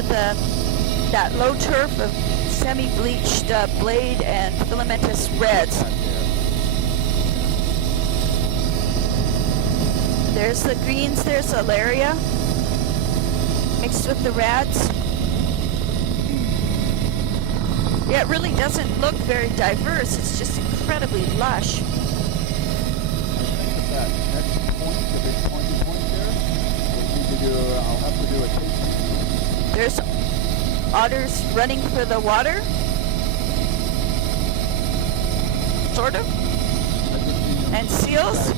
with that low turf of semi-bleached blade and filamentous reds. There's the greens, there's Alaria mixed with the rads. Yeah, it really doesn't look very diverse, it's just incredibly lush. I think that next point, the big pointy point there, I'll have to do a tasting. There's otters running for the water. Sort of. And seals.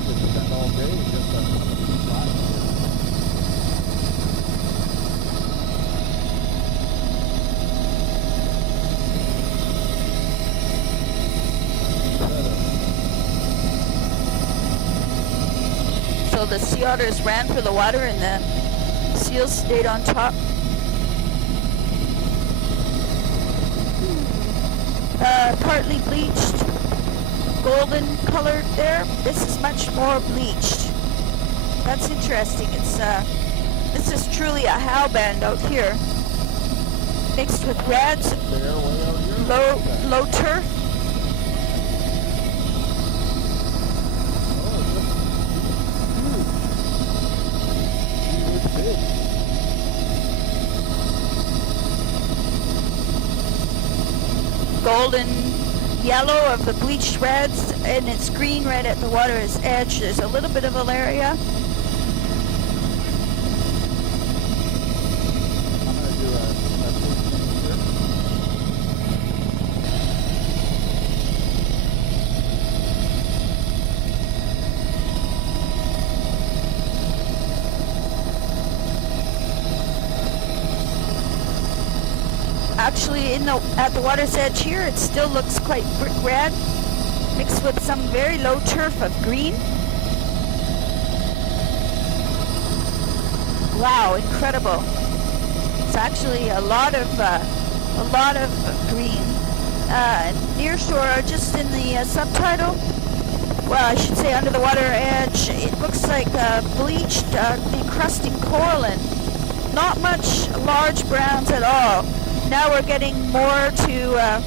So the sea otters ran for the water and the seals stayed on top. Partly bleached, golden colored there. This is much more bleached. That's interesting. It's this is truly a howband out here, mixed with reds, low turf. Golden yellow of the bleached reds, and it's green right at the water's edge. There's a little bit of Alaria. I'm going to do a tasting here. Actually, at the water's edge here, it still looks quite brick red, mixed with some very low turf of green. Wow, incredible! It's actually a lot of green. Near shore, just in the subtitle. Well, I should say under the water edge. It looks like bleached, encrusting coralline. Not much large browns at all. Now we're getting more to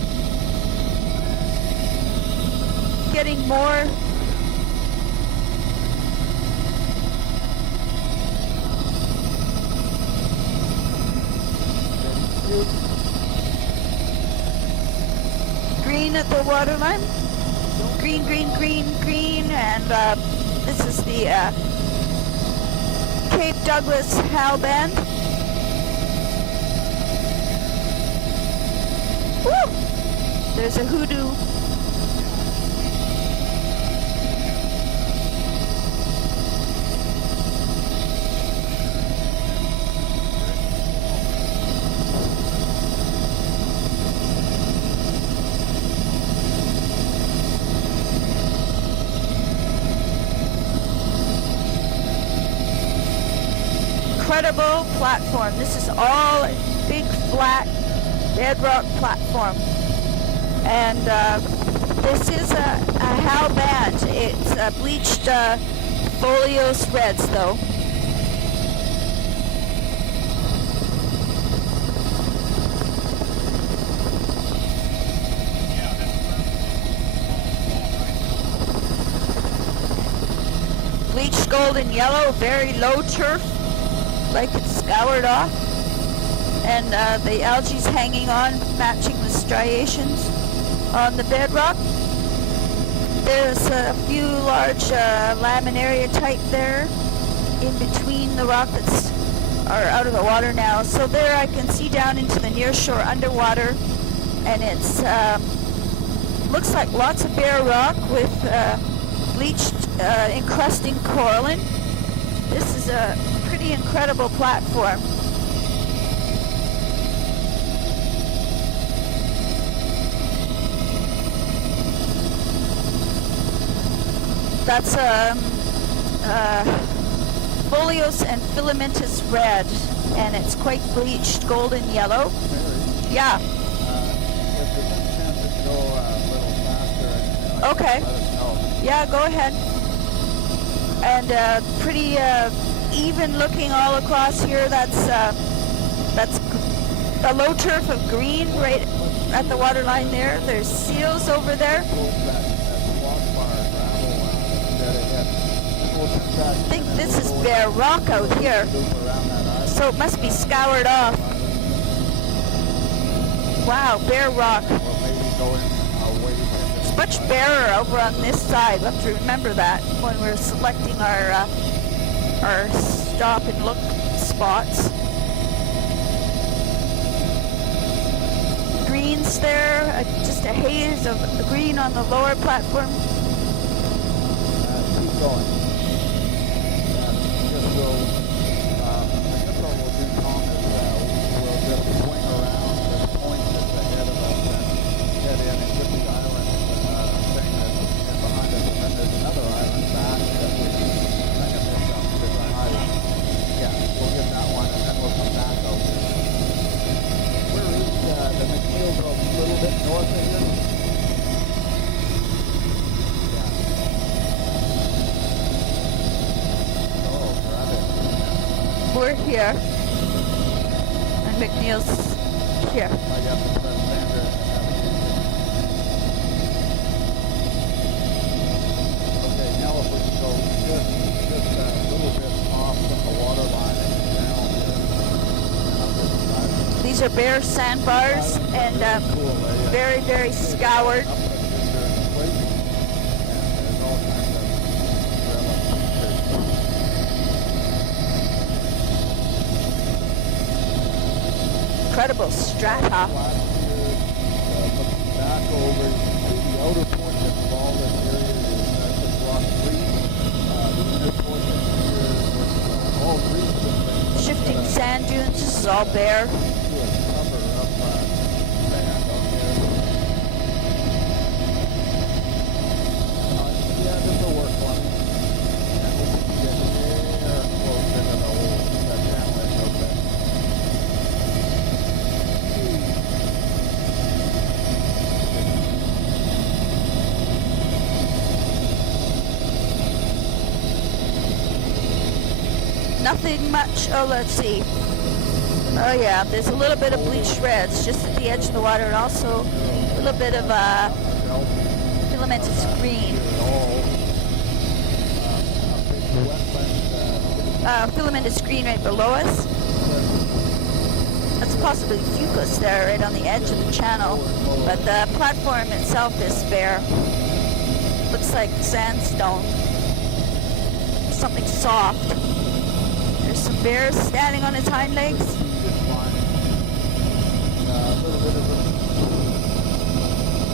green at the waterline. Green, green, green, green, and this is the Cape Douglas howband. Woo! There's a hoodoo. Incredible platform. This is all big flat bedrock platform, and this is a howband. It's bleached foliose reds though. Bleached golden yellow, very low turf, like it's scoured off. And the algae's hanging on, matching the striations on the bedrock. There's a few large laminaria type there in between the rock that's out of the water now. So there I can see down into the near shore underwater, and it's looks like lots of bare rock with bleached encrusting coralline. This is a pretty incredible platform. That's foliose and filamentous red, and it's quite bleached golden yellow. Yeah. If there's any chance to go a little faster, okay. Let us know. Yeah, go ahead. And pretty even looking all across here. That's a low turf of green right at the water line there. There's seals over there. I think this is bare rock out here, so it must be scoured off. Wow, bare rock. It's much barer over on this side. We'll have to remember that when we're selecting our stop and look spots. Greens there, just a haze of green on the lower platform. Keep going. I guess what we'll do, Tom, is we'll just swing around this point that's ahead of us and head in and get the island thing that's in behind us. And then there's another island back that we kind of missed out to the island. Yeah, we'll get that one and then we'll come back over. Where is the McNeil's a little bit north of here? We're here, and McNeil's here. I got the press standard. Okay, now if we can go just a little bit off from the water line and down here. These are bare sandbars and very, very scoured. Incredible strata. Looking back over, you can see the outer portion of all this area is just rock free. The inner portion here is all green. Shifting sand dunes, this is all bare. Do a cover of sand out there. Yeah, this will work for me. And we can get there close to the old channel edge out there. Nothing much. Oh, let's see. Oh yeah, there's a little bit of bleached reds just at the edge of the water, and also a little bit of filamentous green. Filamentous green right below us. That's possibly fucus there, right on the edge of the channel. But the platform itself is bare. Looks like sandstone. Something soft. There's some bears standing on its hind legs.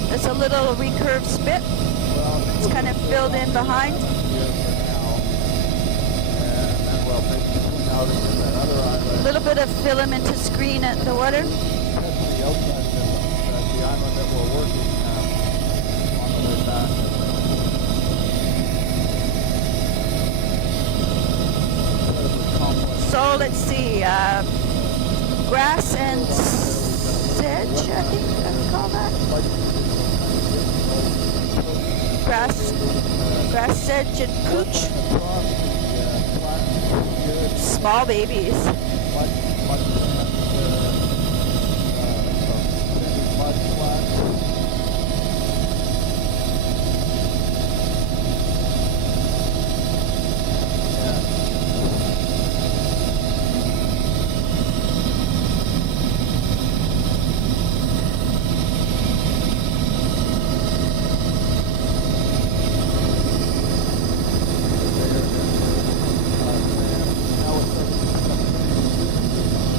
There's a little recurved spit. It's kind of filled in behind. A little bit of filamentous green at the water. So let's see, grass and sedge, I think I would call that. Grass, sedge, and cooch. Small babies.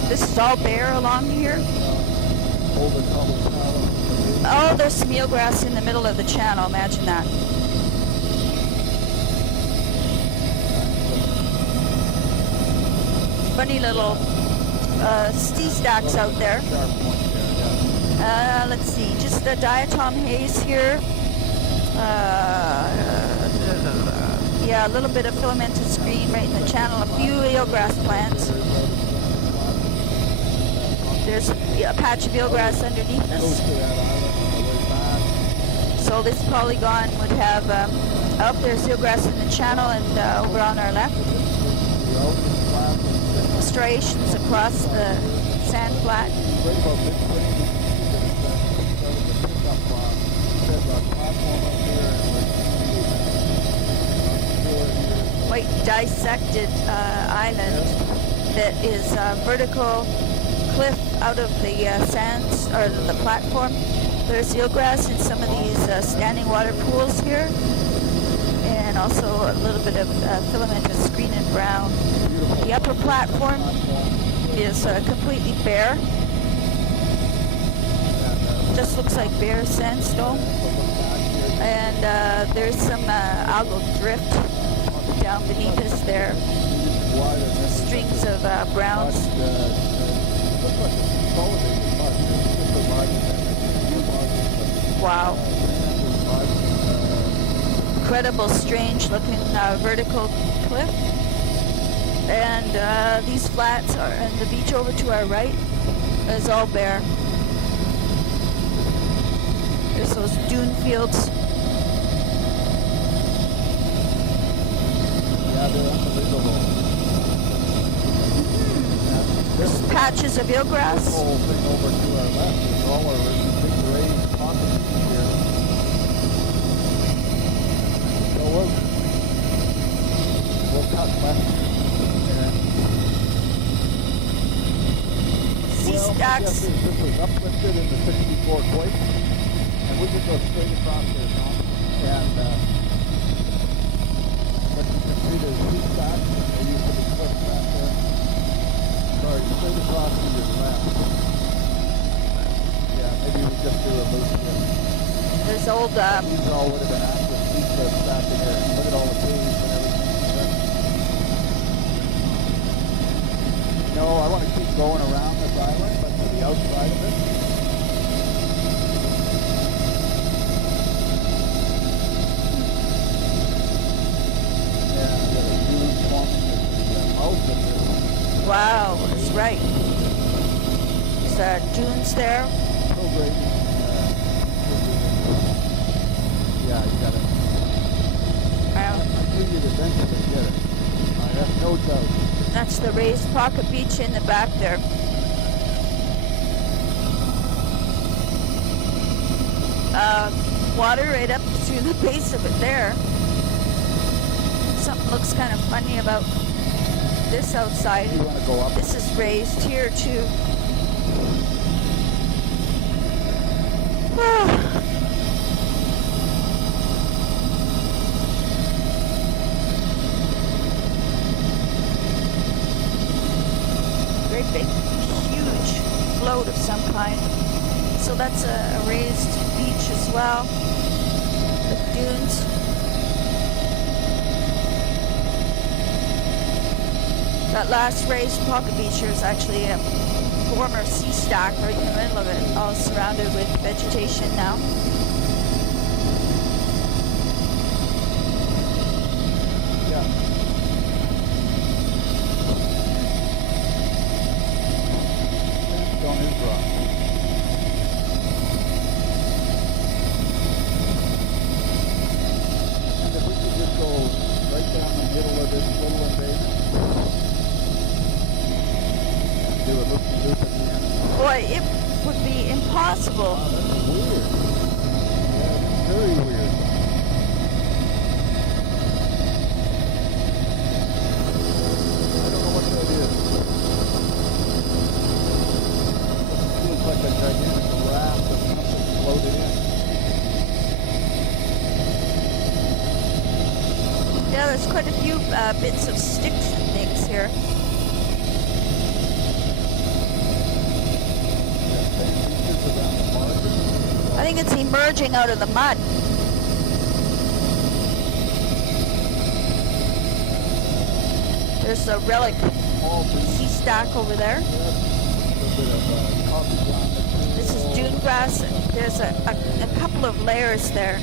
This is all bare along here. Oh, there's some eelgrass in the middle of the channel. Imagine that. Funny little sea stacks out there. Let's see, just the diatom haze here. Yeah, a little bit of filamentous green right in the channel. A few eelgrass plants. There's a patch of eelgrass underneath us. So this polygon would have, there's eelgrass in the channel and over on our left. Striations across the sand flat. Right about mid-spring, we started to pick up platform up here, and we're here. Quite dissected island that is a vertical cliff out of the sands or the platform. There's eelgrass in some of these standing water pools here, and also a little bit of filamentous green and brown. The upper platform is completely bare. Just looks like bare sandstone, and there's some algal drift down beneath us there. Strings of browns. Wow. Incredible, strange looking vertical cliff. And these flats are, and the beach over to our right is all bare. There's those dune fields. Yeah, they're unbelievable. There's patches of eelgrass. This whole thing over to our left is all our big raised pockets here. So we'll cut left. Sea stacks. This was uplifted in the 64 quake, and we could go straight across there, Tom. And but you can see there's sea stacks. They used to be cliffs back there. Sorry, straight across to your left. Yeah, maybe we just do a loop here. There's old. These all would have been active sea cliffs back in there. Look at all the caves and everything. No, I want to keep going around this island, but to the outside of it. Yeah, we got a huge forming of the mouth of this. Wow, that's right. There's dunes there. So great. Yeah, you got it. I knew you'd eventually get it. I have no doubt. That's the raised pocket beach in the back there. Water right up to the base of it there. Something looks kind of funny about this outside. You want to go up? This is raised here too. Great big, huge float of some kind. So that's a raised beach as well, with dunes. That last raised pocket beach here is actually a former sea stack right in the middle of it, all surrounded with vegetation now. Yeah. Sandstone is rock. And if we could just go right down the middle of this little invasion, do a loop-de-loop at the end. Boy, it would be impossible. Wow, that's weird. Yeah, very weird. I don't know what that is. It looks like a gigantic raft of something floated in. Yeah, there's quite a few bits of sticks and things here. I think it's emerging out of the mud. There's a relic sea stack over there. This is dune grass. There's a couple of layers there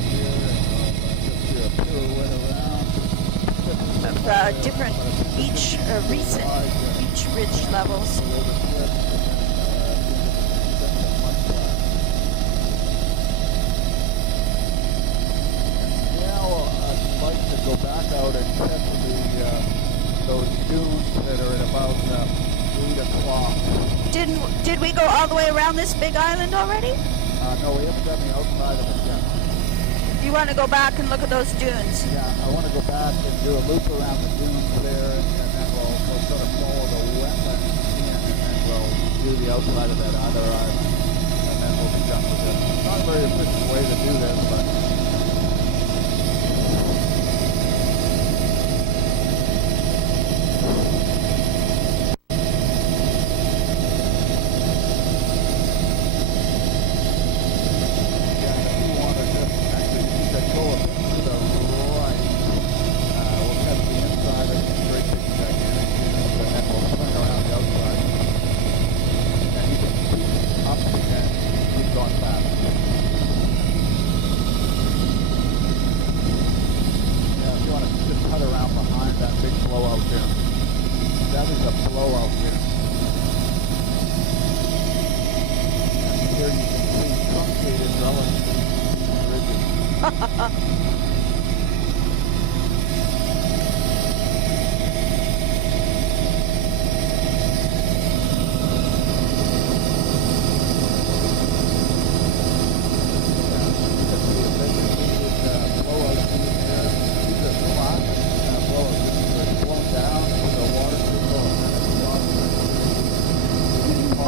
of different beach, recent beach ridge levels. Go back out and test those dunes that are at about 8 o'clock. Did we go all the way around this big island already? No, we haven't done the outside of it yet. You want to go back and look at those dunes? Yeah, I want to go back and do a loop around the dunes there, and then we'll sort of follow the wetland in, and then we'll do the outside of that other island, and then we'll be done with it. It's not a very efficient way to do this, but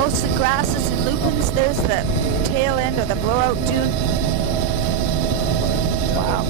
Most of the grasses and lupins, there's the tail end of the blowout dune. Wow.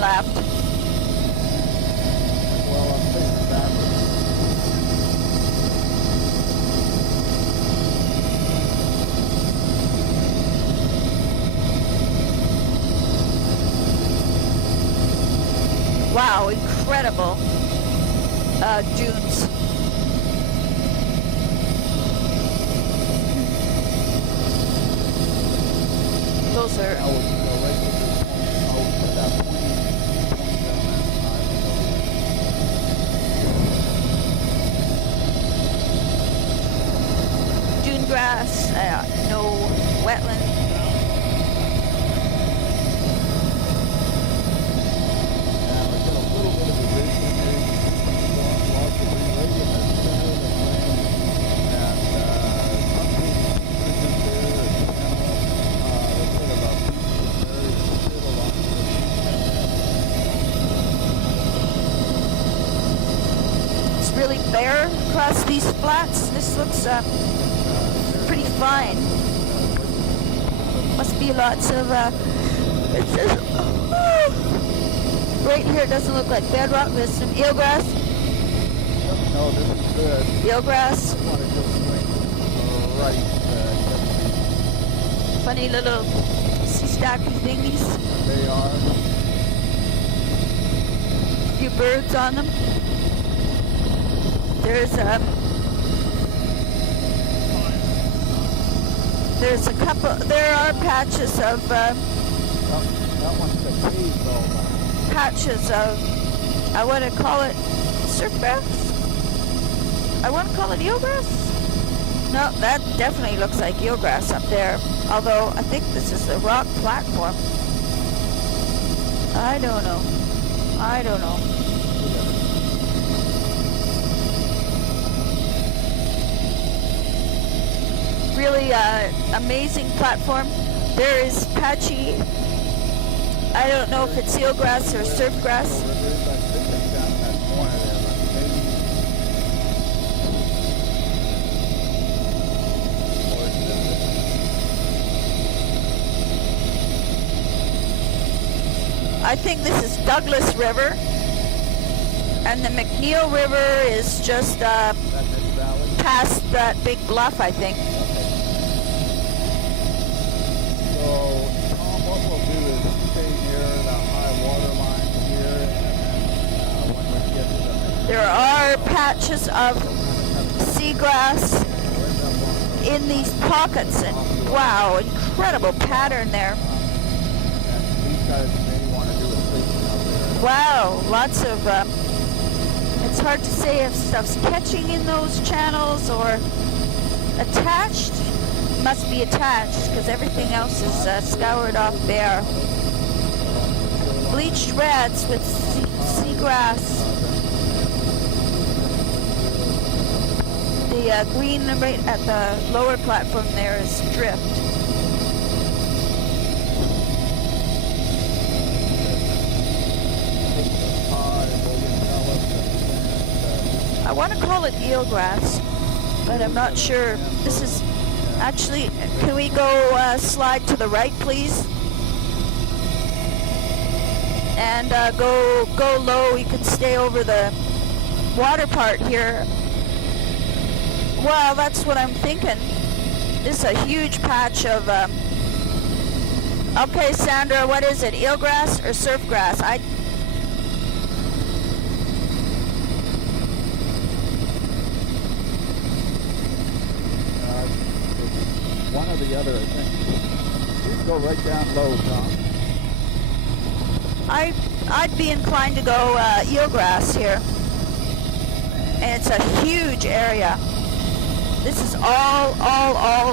Left. Well, I'm facing backwards. Wow, incredible dunes. Those are. Grass, no wetland. It's really bare across these flats. This looks pretty fine. Must be lots of, it says, right here it doesn't look like bedrock, there's some eelgrass. No, this is good. Eelgrass. I want to just swing right. Funny little sea stacky thingies. They are. A few birds on them. There's a couple, there are patches of, that one's the cave though. patches of, I want to call it surf grass? I want to call it eelgrass? No, that definitely looks like eelgrass up there. Although, I think this is a rock platform. I don't know. I don't know. Really amazing platform. There is patchy, I don't know if it's eelgrass or surf grass. I think this is Douglas River, and the McNeil River is just past that big bluff, I think. So, Tom, what we'll do is stay near the high water line here, and then There are patches of seagrass in these pockets, and wow, incredible pattern there. These guys may want to do a sleeping out there. Wow, lots of, it's hard to say if stuff's catching in those channels or attached. Must be attached because everything else is scoured off bare. Bleached reds with seagrass. The green right at the lower platform there is drift. I want to call it eelgrass, but I'm not sure. This is actually, can we go slide to the right, please? And go low. You can stay over the water part here. Well, that's what I'm thinking. This is a huge patch of, okay, Sandra, what is it? Eelgrass or surfgrass? One or the other, I think. You can go right down low, Tom. I'd be inclined to go eelgrass here. And it's a huge area. This is all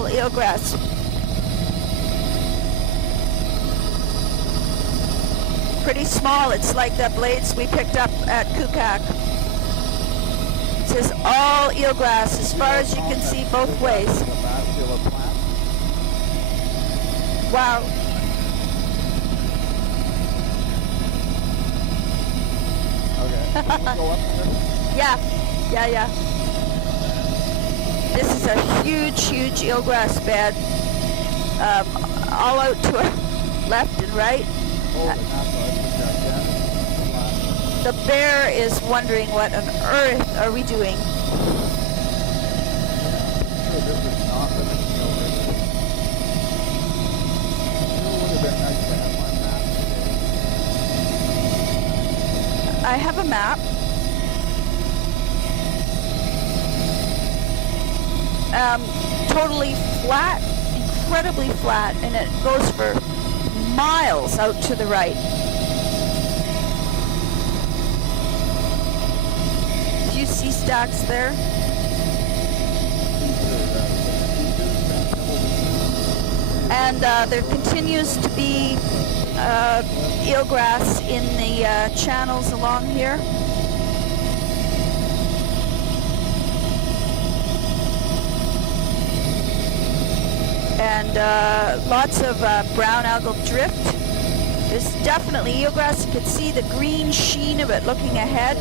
eelgrass. Pretty small. It's like the blades we picked up at Kukak. It says all eelgrass as far as you can see both ways. Wow. Okay. Can we go up there? Yeah. This is a huge eelgrass bed. All out to our left and right. The bear is wondering what on earth are we doing. I have a map. Totally flat, incredibly flat, and it goes for miles out to the right. Do you see stacks there? And there continues to be eelgrass in the channels along here. And lots of brown algal drift. There's definitely eelgrass. You can see the green sheen of it looking ahead.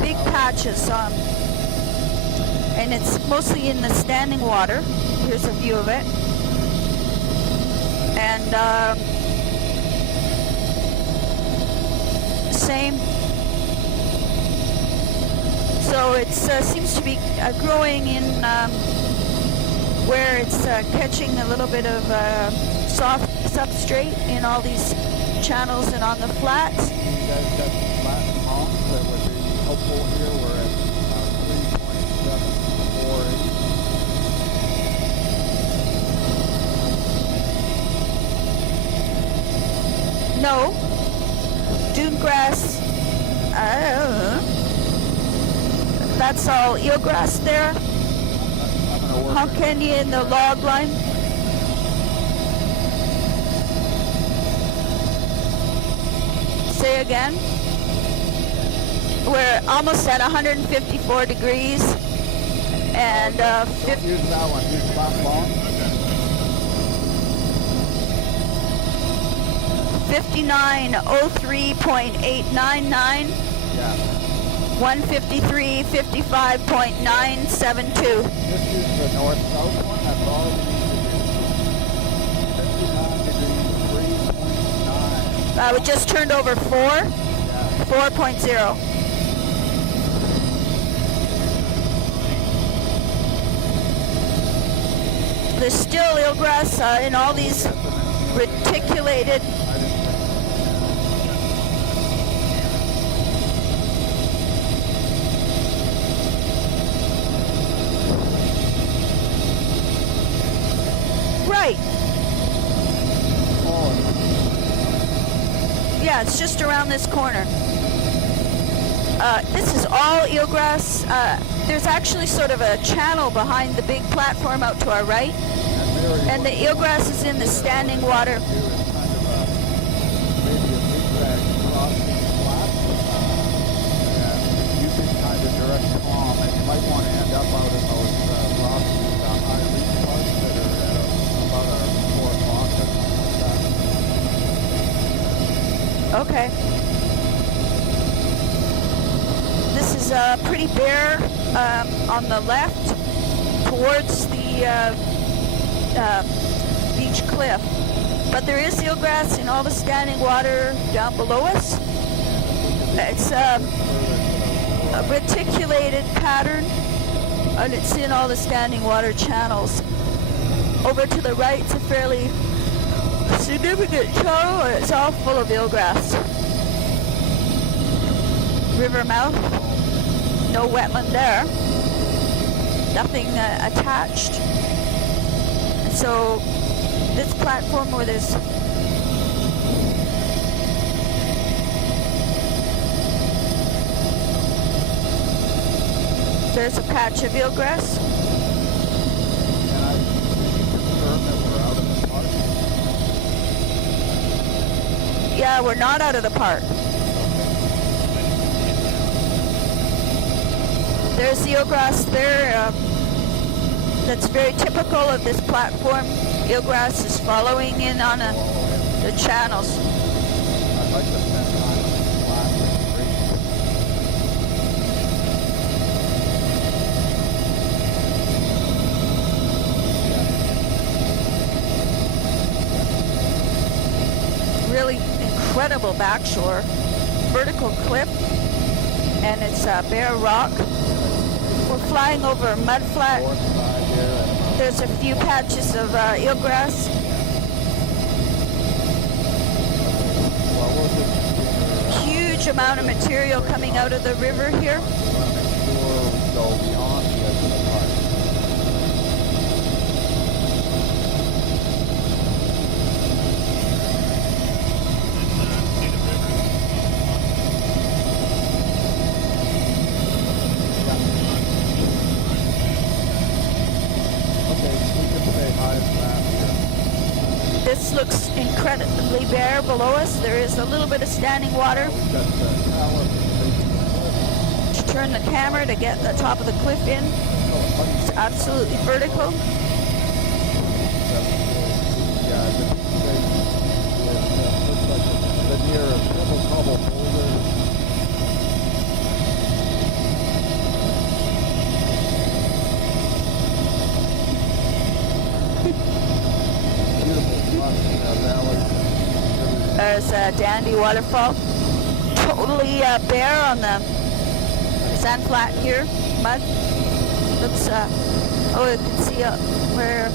Big patches. And it's mostly in the standing water. Here's a view of it. And same. So it seems to be growing in where it's catching a little bit of soft substrate in all these channels and on the flats. You guys got some flat ponds that would be helpful here. We're at 3.748. No. Dune grass. That's all eelgrass there. How can you in the log line? Say again. We're almost at 154 degrees and Don't use that one. Use flat long. 5903.899. Yeah. 153, 55.972. Just use the north-south one. That's all we need to do. 59 degrees, 3.9. We just turned over 4. Yeah. 4.0. There's still eelgrass in all these reticulated. right. Oh, Yeah, it's just around this corner. This is all eelgrass. There's actually sort of a channel behind the big platform out to our right, and the eelgrass is in the standing water. Okay. This is pretty bare on the left towards the beach cliff. But there is eelgrass in all the standing water down below us. It's a reticulated pattern, and it's in all the standing water channels. Over to the right, it's a fairly significant channel, and it's all full of eelgrass. River mouth, no wetland there, nothing attached. So this platform where there's a patch of eelgrass. And I confirm that we're out of the park. Yeah, we're not out of the park. There's the eelgrass there. That's very typical of this platform. Eelgrass is following in on the channels. I'd like to spend time on this flat and Really incredible backshore, vertical cliff, and it's bare rock. We're flying over a mud flat. There's a few patches of eelgrass. Huge amount of material coming out of the river here. This looks incredibly bare below us. There is a little bit of standing water. Just turn the camera to get the top of the cliff in. It's absolutely vertical. There's a Dandy waterfall. Totally bare on the sand flat here. Mud. Looks, oh, you can see where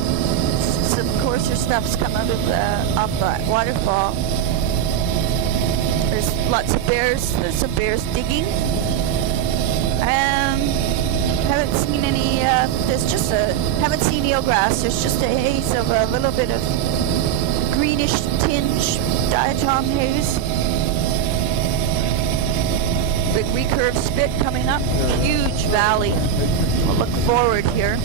some coarser stuff's come out of off the waterfall. There's lots of bears. There's some bears digging. Haven't seen any, haven't seen eelgrass. There's just a haze of a little bit of greenish tinge, diatom haze. Big recurved spit coming up. Huge valley. We'll look forward here.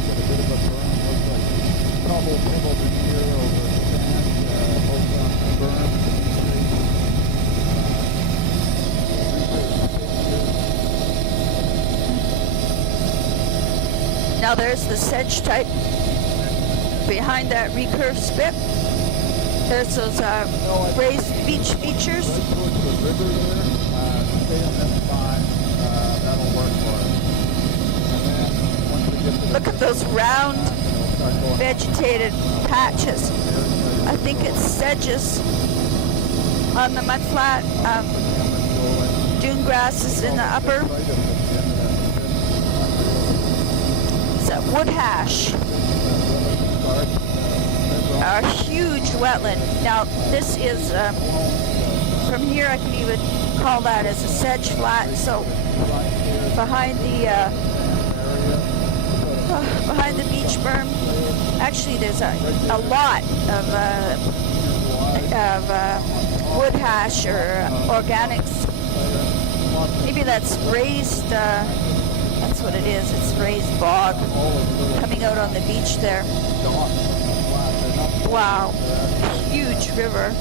Now there's the sedge type behind that recurved spit. There's those raised beach features. Look at those round vegetated patches. I think it's sedges on the mudflat. Dune grasses in the upper. It's a wood hash. A huge wetland. Now this is from here I can even call that as a sedge flat. So behind the beach berm Actually, there's a lot of wood hash or organics. Maybe that's raised, that's what it is. It's raised bog coming out on the beach there. Wow, huge river.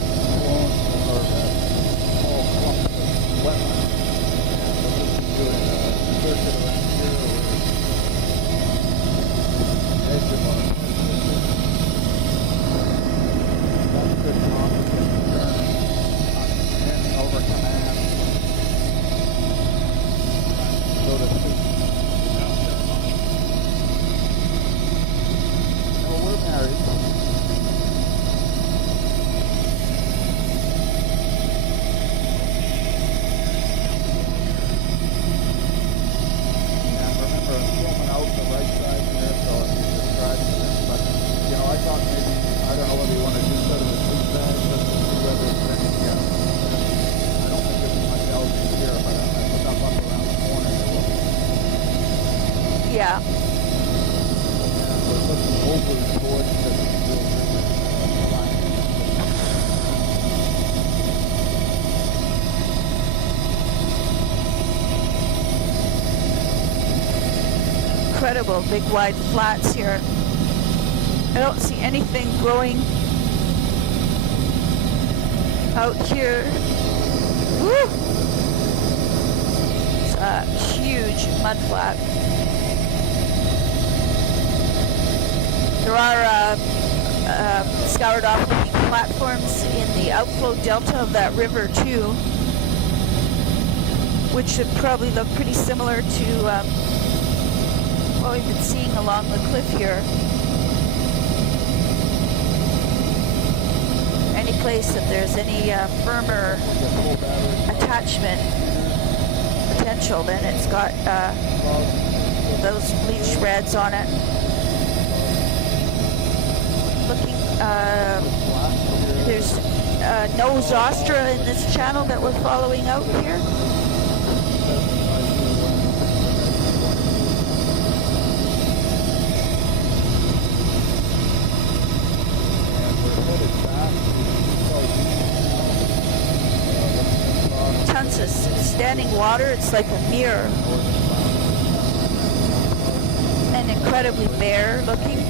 Yeah. Incredible big wide flats here. I don't see anything growing out here. Woo! It's a huge mud flat. There are scoured off looking platforms in the outflow delta of that river too, which should probably look pretty similar to what we've been seeing along the cliff here. Any place that there's any firmer attachment potential, then it's got those bleached reds on it. Looking, there's no Zostra in this channel that we're following out here. Tons of standing water. It's like a mirror. And incredibly bare looking.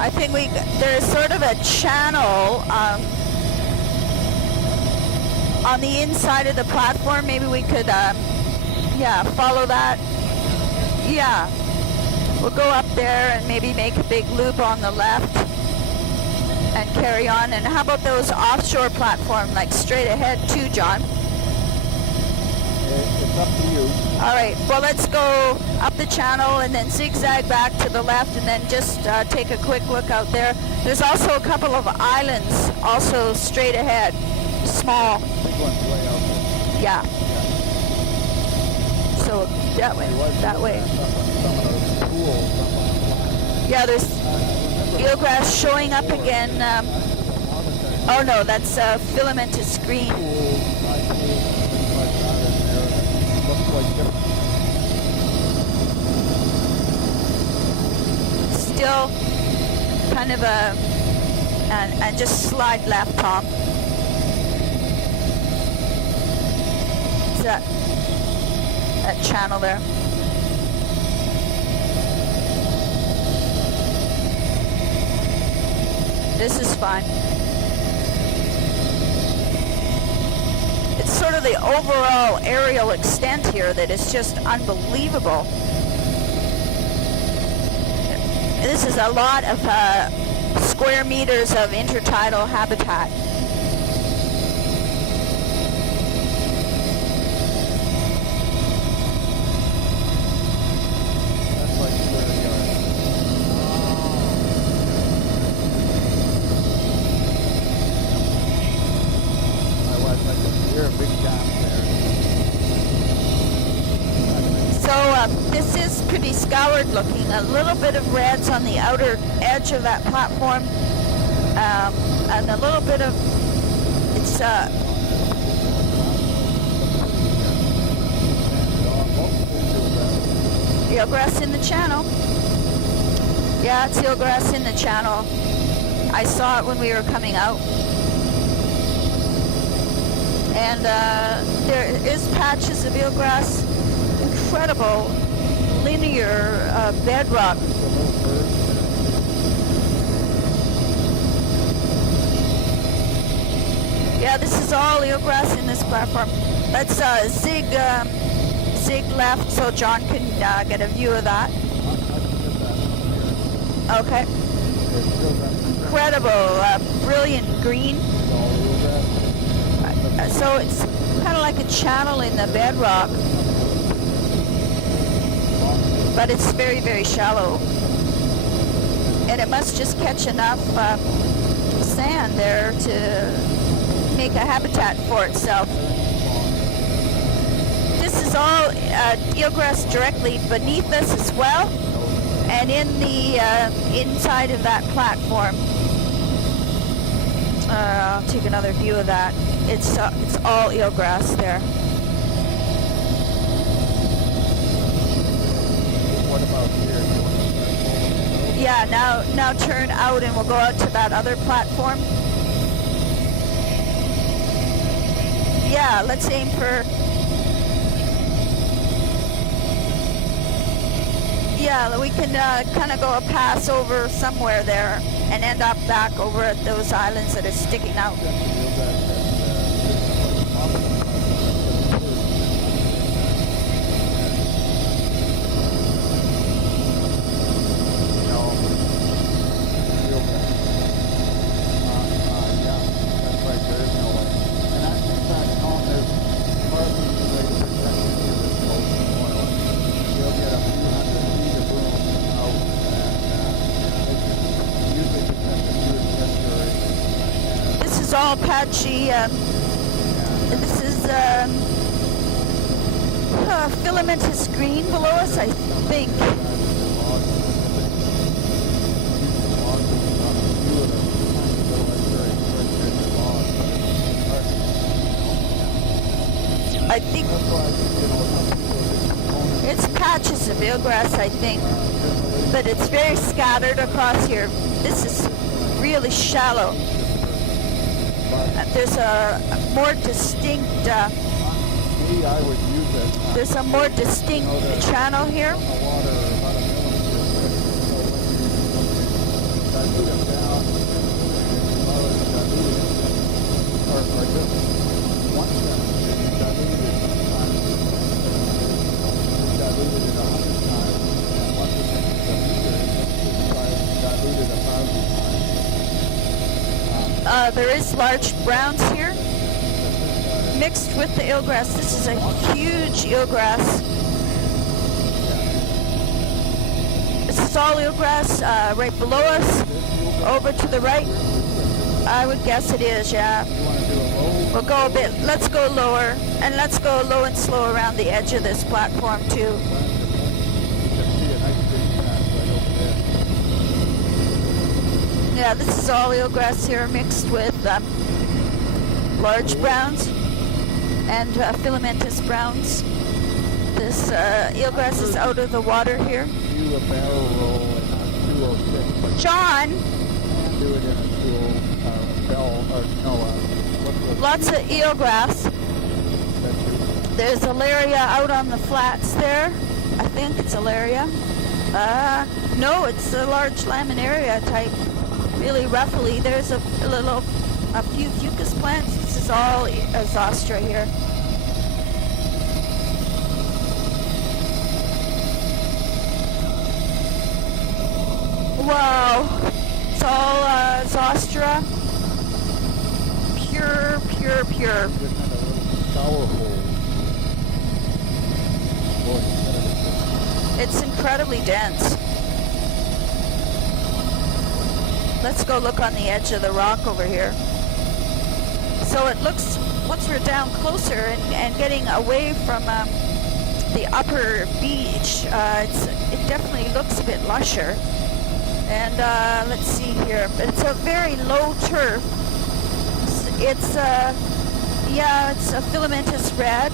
I think there's sort of a channel on the inside of the platform. Maybe we could, yeah, follow that. Yeah, we'll go up there and maybe make a big loop on the left and carry on. And how about those offshore platform, like straight ahead too, John? It's up to you. All right, well, let's go up the channel and then zigzag back to the left and then just take a quick look out there. There's also a couple of islands also straight ahead, small. Big one's way out there. Yeah. So that way, that way. Yeah, there's eelgrass showing up again. Oh no, that's filamentous green. Still kind of a, and just slide left, Tom. Is that channel there? This is fine. It's sort of the overall aerial extent here that is just unbelievable. This is a lot of square meters of intertidal habitat. My wife, I can hear a big gap there. this is pretty scoured looking. A little bit of reds on the outer edge of that platform, and a little bit of it's eelgrass in the channel. Yeah, it's eelgrass in the channel. I saw it when we were coming out. And there is patches of eelgrass, incredible linear bedrock. Yeah, this is all eelgrass in this platform. Let's zig left so John can get a view of that. Okay. Incredible, brilliant green. So it's kind of like a channel in the bedrock, but it's very, very shallow. And it must just catch enough sand there to make a habitat for itself. This is all eelgrass directly beneath us as well, and in the inside of that platform. I'll take another view of that. It's all eelgrass there. What about here? Yeah, now turn out and we'll go out to that other platform. Yeah, let's aim for... Yeah, we can kind of go a pass over somewhere there and end up back over at those islands that are sticking out. All patchy. This is filamentous green below us, I think. I think it's patches of eelgrass, I think, but it's very scattered across here. This is really shallow. There's a more distinct there's a more distinct channel here. There is large browns here, mixed with the eelgrass. This is a huge eelgrass. This is all eelgrass right below us, over to the right. I would guess it is, yeah. We'll go a bit, let's go lower, and let's go low and slow around the edge of this platform too. Yeah, this is all eelgrass here mixed with large browns and filamentous browns. This eelgrass is out of the water here. John, lots of eelgrass. There's alaria out on the flats there. I think it's alaria. No, it's a large laminaria type. Really roughly. There's a few fucus plants. This is all Zostra here. Wow, it's all Zostra. Pure, pure, pure. It's incredibly dense. Let's go look on the edge of the rock over here. So it looks, once we're down closer and getting away from the upper beach. It definitely looks a bit lusher. And let's see here. It's a very low turf. It's it's a filamentous red,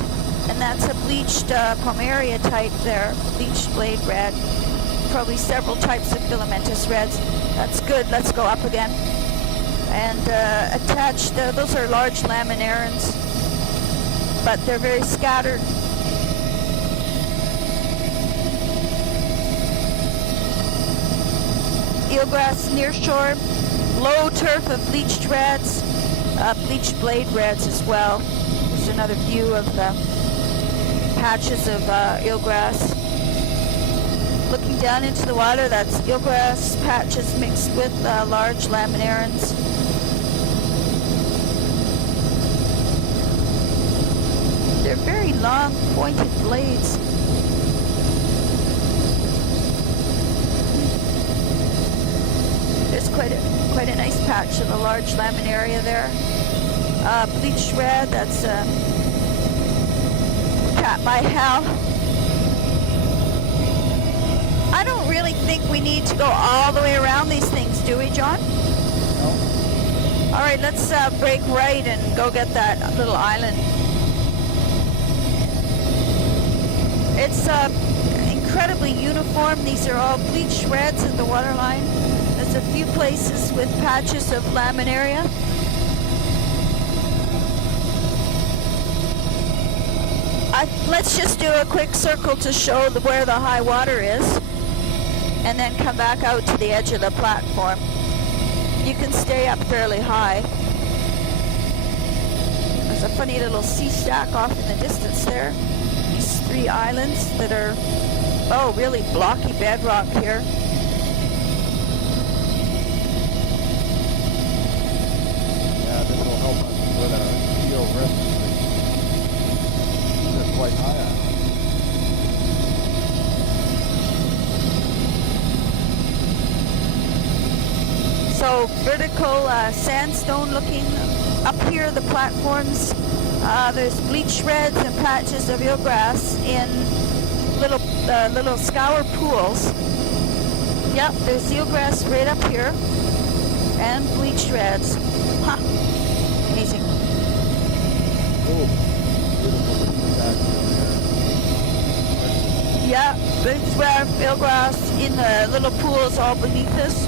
and that's a bleached pomaria type there, bleached blade red. Probably several types of filamentous reds. That's good. Let's go up again. And attached, those are large laminarans, but they're very scattered. Eelgrass nearshore, low turf of bleached reds, bleached blade reds as well. There's another view of the patches of eelgrass. Looking down into the water, that's eelgrass patches mixed with large laminarans. They're very long, pointed blades. There's quite a nice patch of a large laminaria there. Bleached red, that's Katmai Hal. I don't really think we need to go all the way around these things, do we, John? No. All right, let's break right and go get that little island. It's incredibly uniform. These are all bleached reds in the waterline. There's a few places with patches of laminaria. Let's just do a quick circle to show where the high water is, and then come back out to the edge of the platform. You can stay up fairly high. There's a funny little sea stack off in the distance there. These 3 islands that are, really blocky bedrock here. Yeah, this will help us with our geo risk. They're quite high on. So vertical sandstone looking. Up here, the platforms, there's bleached reds and patches of eelgrass in little scour pools. Yep, there's eelgrass right up here, and bleached reds. Huh, amazing. Oh, beautiful back there. Yeah, bleached red, eelgrass in the little pools all beneath us.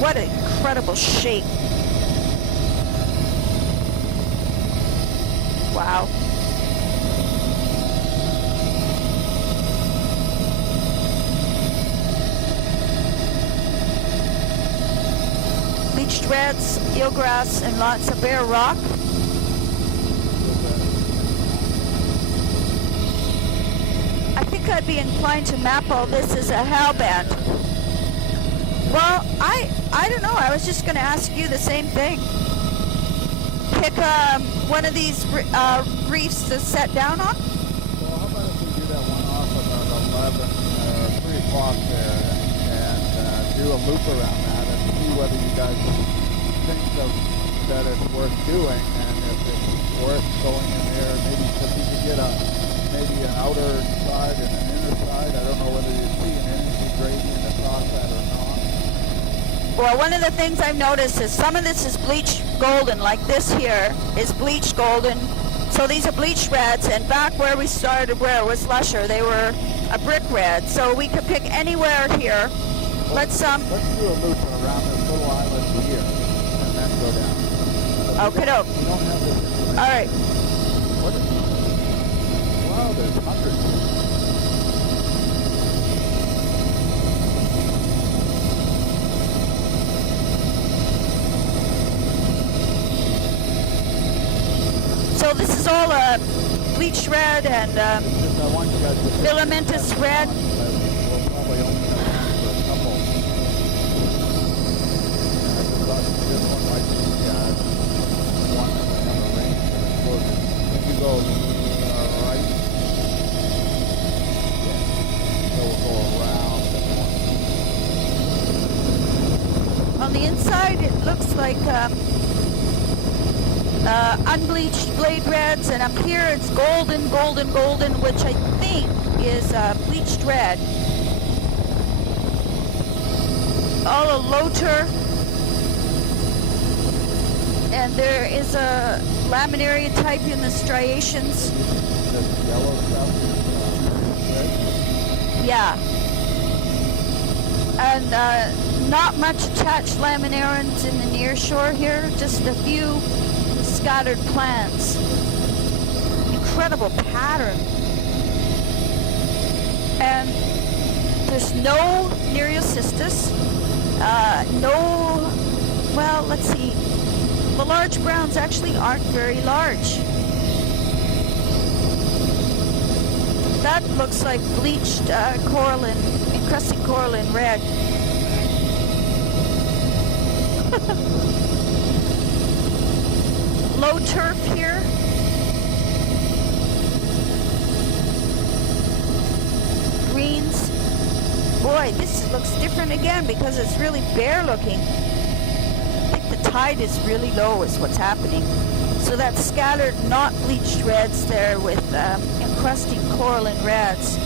What an incredible shape. Wow. Bleached reds, eelgrass, and lots of bare rock. I think I'd be inclined to map all this as a hal band. Well, I don't know. I was just going to ask you the same thing. Pick one of these reefs to set down on. Well, how about if we do that one off about 11 or 3 o'clock there and do a loop around that and see whether you guys think that it's worth doing, and if it's worth going in there, maybe if you could get maybe an outer side and an inner side. I don't know whether you see an energy gradient across that or not. Well, one of the things I've noticed is some of this is bleached golden, like this here is bleached golden. So these are bleached reds, and back where we started, where it was lusher, they were a brick red. So we could pick anywhere here. Well, Let's do a loop around this little island here, and then go down. Okay, doke. We don't have this. All right. What is, wow, there's hundreds. So this is all bleached red and filamentous red. We'll probably only have time for a couple. I just thought this one might be one that we have a range that is closer. If you go right, so we'll go around that one. On the inside, it looks like unbleached blade reds, and up here it's golden, golden, golden, which I think is bleached red. All a low turf. And there is a laminaria type in the striations. This yellow stuff is red. Yeah. And not much attached laminarians in the near shore here, just a few scattered plants. Incredible pattern. And there's no Nereocystis, no, well, let's see, the large browns actually aren't very large. That looks like bleached coralline, encrusted coralline red. Low turf here. Greens. Boy, this looks different again because it's really bare looking. I think the tide is really low is what's happening. So that's scattered, not bleached reds there with encrusting coralline reds.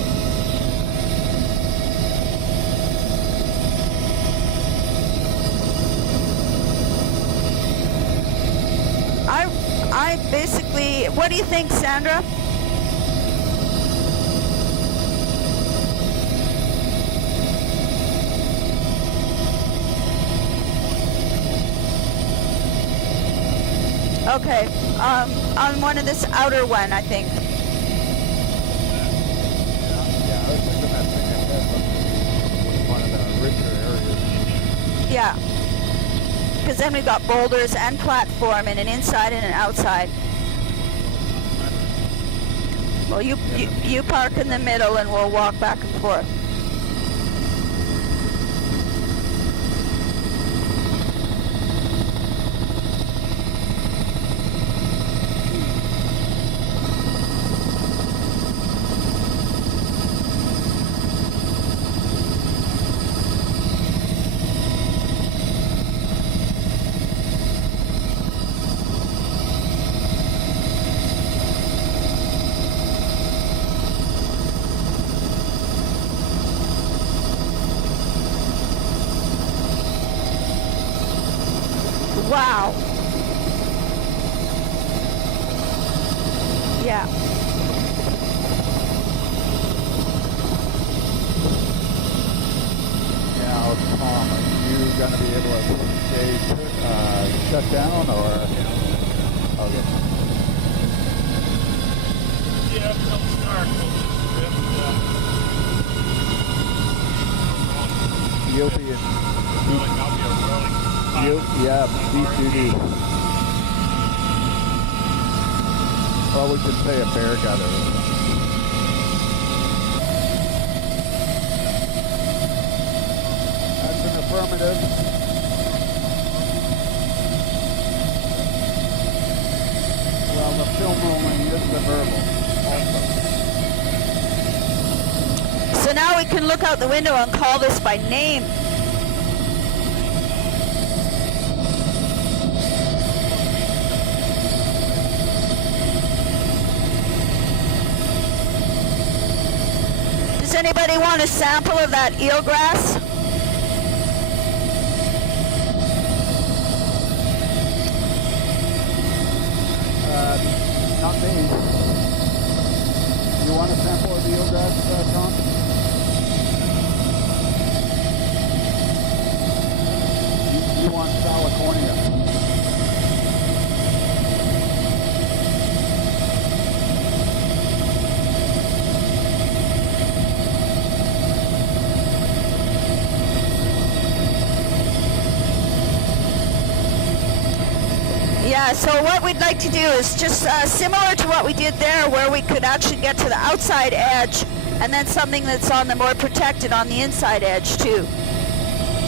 I basically, what do you think, Sandra? Okay, on one of this outer one, I think. Yeah, I was thinking that thing ahead was one of the richer areas. Yeah. Because then we've got boulders and platform and an inside and an outside. Well, you park in the middle and we'll walk back and forth. Wow. Yeah. Now, Tom, are you going to be able to stay shut down or? Okay. Yeah, it'll start. You'll be in. Yeah, deep duty. Well, we could say a bear got it. That's an affirmative. Well, the film rolling is the verbal also. So now we can look out the window and call this by name. Does anybody want a sample of that eelgrass? Not me. You want a sample of the eelgrass, Tom? You want Salicornia. Yeah, so what we'd like to do is just similar to what we did there, where we could actually get to the outside edge, and then something that's on the more protected on the inside edge too.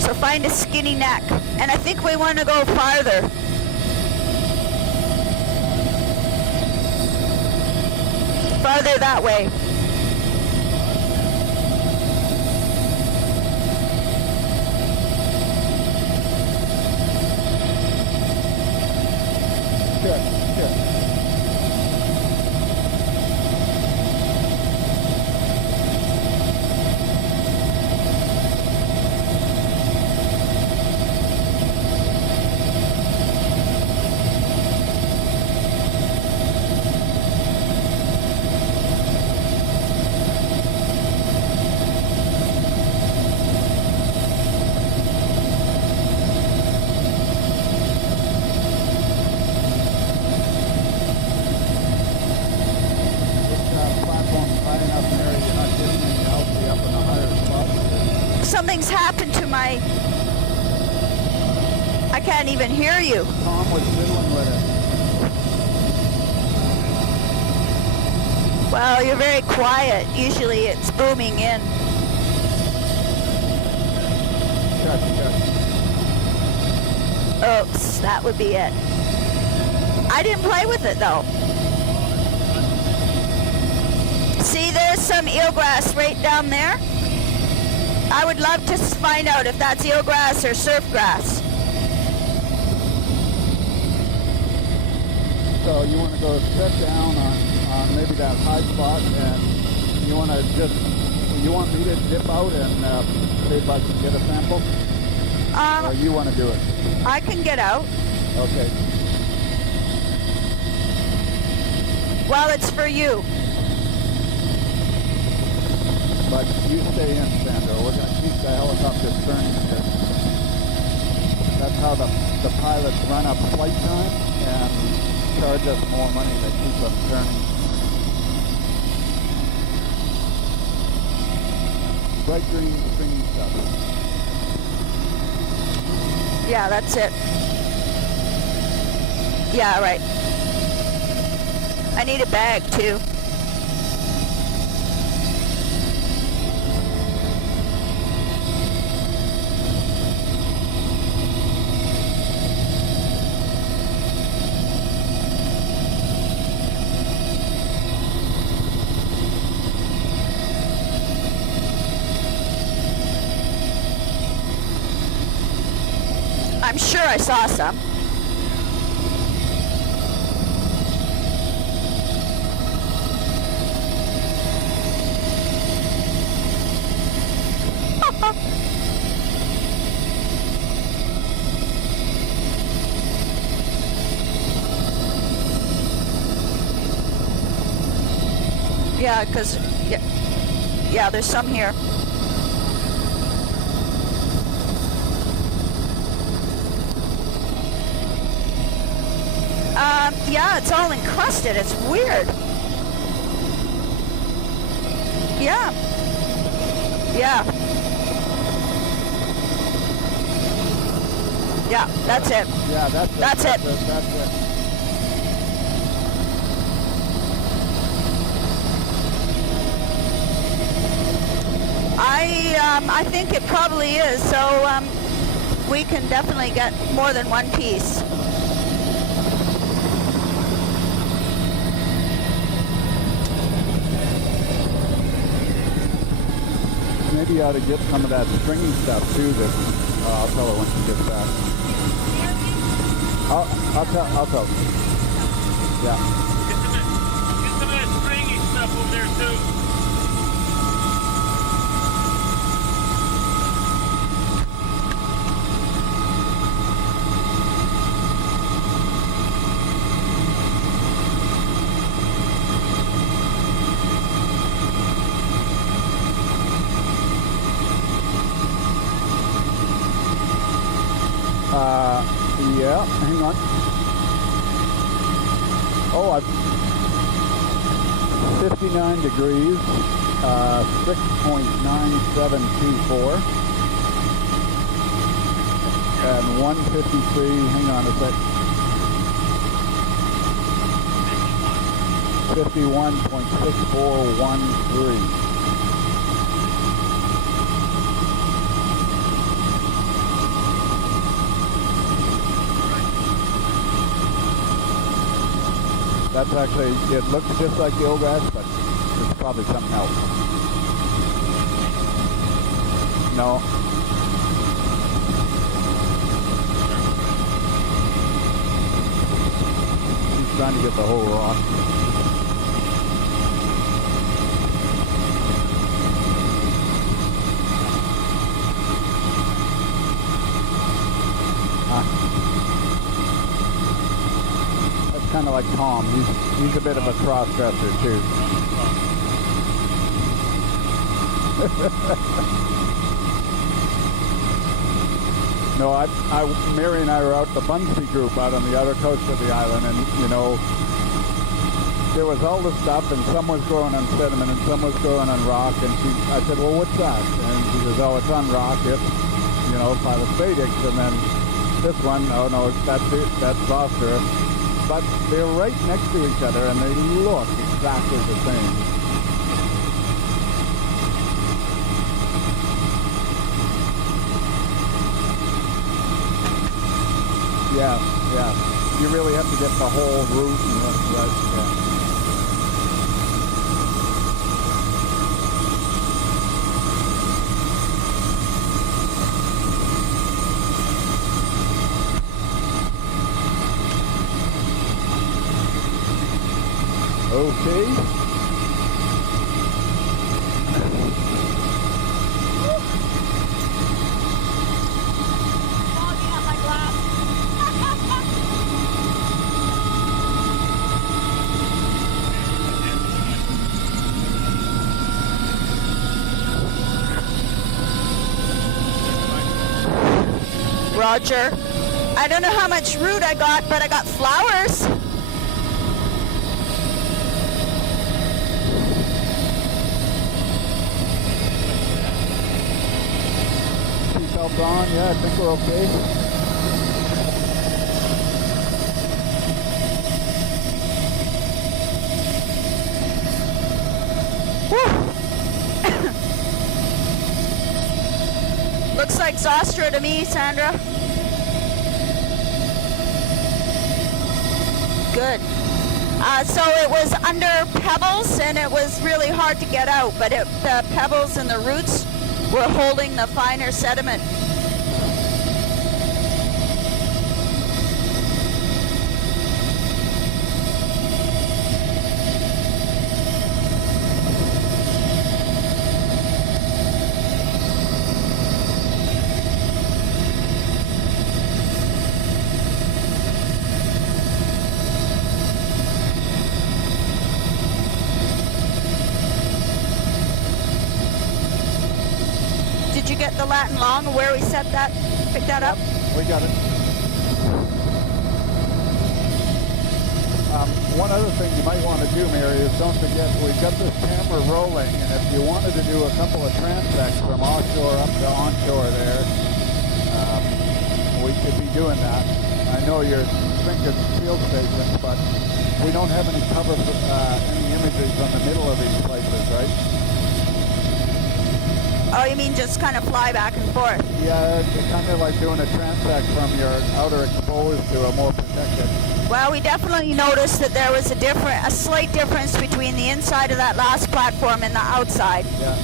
So find a skinny neck, and I think we want to go farther. Farther that way. Good, good. Something's happened to my... I can't even hear you. Tom was fiddling with it. Well, you're very quiet. Usually it's booming in. Oops, that would be it. I didn't play with it though. See, there's some eelgrass right down there. I would love to find out if that's eelgrass or surf grass. So you want to go set down on maybe that high spot, and you want to you want me to dip out and see if I can get a sample? Or you want to do it? I can get out. Okay. Well, it's for you. But you stay in, Sandra. We're going to keep the helicopter turning here. That's how the pilots run up flight time and charge us more money to keep them turning. Bright green, stringy stuff. Yeah, that's it. Yeah, right. I need a bag too. I'm sure I saw some. Yeah, because, yeah, there's some here. Yeah, it's all encrusted. It's weird. Yeah. Yeah. Yeah, that's it. Yeah, that's it. That's it. That's it. I think it probably is, so we can definitely get more than one piece. Maybe you ought to get some of that stringy stuff too. That I'll tell her when she gets back. I'll tell. Yeah. Get some of that stringy stuff over there too. Yeah, hang on. Oh, 59 degrees, 6.9724, and 153, hang on a sec, 51.6413. That's actually, it looks just like the old grass, but it's probably something else. No. He's trying to get the whole rock. Kind of like Tom. He's a bit of a cross-dresser too. No, Mary and I were out the Bunsey group out on the other coast of the island, and you know, there was all this stuff, and some was growing on sediment, and some was growing on rock. And I said, well, what's that? And she says, oh, it's on rock. It's, you know, phyllosphatics. And then this one, oh no, that's phosphorus. But they're right next to each other, and they look exactly the same. Yeah, yeah. You really have to get the whole root and right, yeah. Okay. Fogging up my glass. Roger. I don't know how much root I got, but I got flowers. Seatbelts on, yeah, I think we're okay. Looks like Zostra to me, Sandra. Good. So it was under pebbles, and it was really hard to get out, but the pebbles and the roots were holding the finer sediment. Did you get the Latin long where we set that, pick that up? We got it. One other thing you might want to do, Mary, is don't forget we've got this camera rolling, and if you wanted to do a couple of transects from offshore up to onshore there, we could be doing that. I know you're thinking field stations, but we don't have any cover for any images from the middle of these places, right? Oh, you mean just kind of fly back and forth? Yeah, it's kind of like doing a transect from your outer exposed to a more protected. Well, we definitely noticed that there was a slight difference between the inside of that last platform and the outside. Yeah.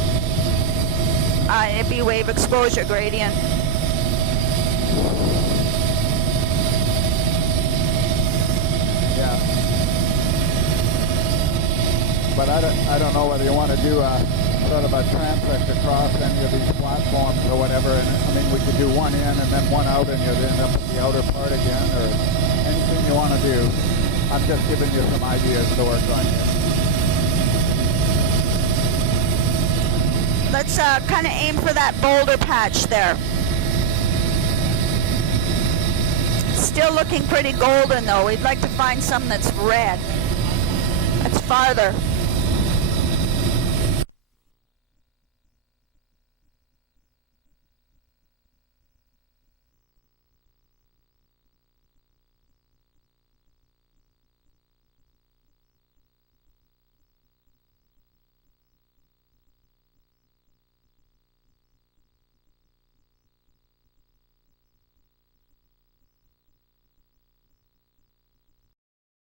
It'd be wave exposure gradient. Yeah. But I don't know whether you want to do a sort of a transect across any of these platforms or whatever. And I mean, we could do one in and then one out, and you'd end up at the outer part again, or anything you want to do. I'm just giving you some ideas to work on here. Let's kind of aim for that boulder patch there. Still looking pretty golden though. We'd like to find some that's red. That's farther.